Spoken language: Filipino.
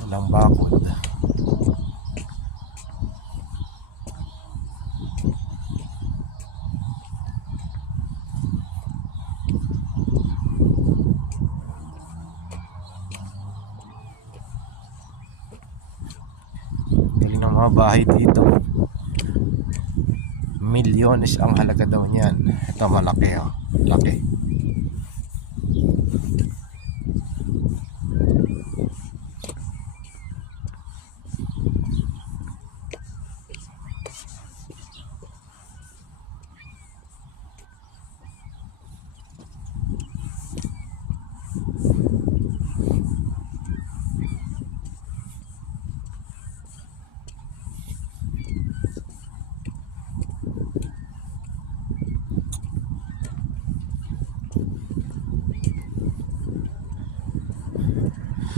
Walang bakod. Galing ng mga bahay dito. Milyones ang halaga daw niyan. Ito malaki, oh. Laki.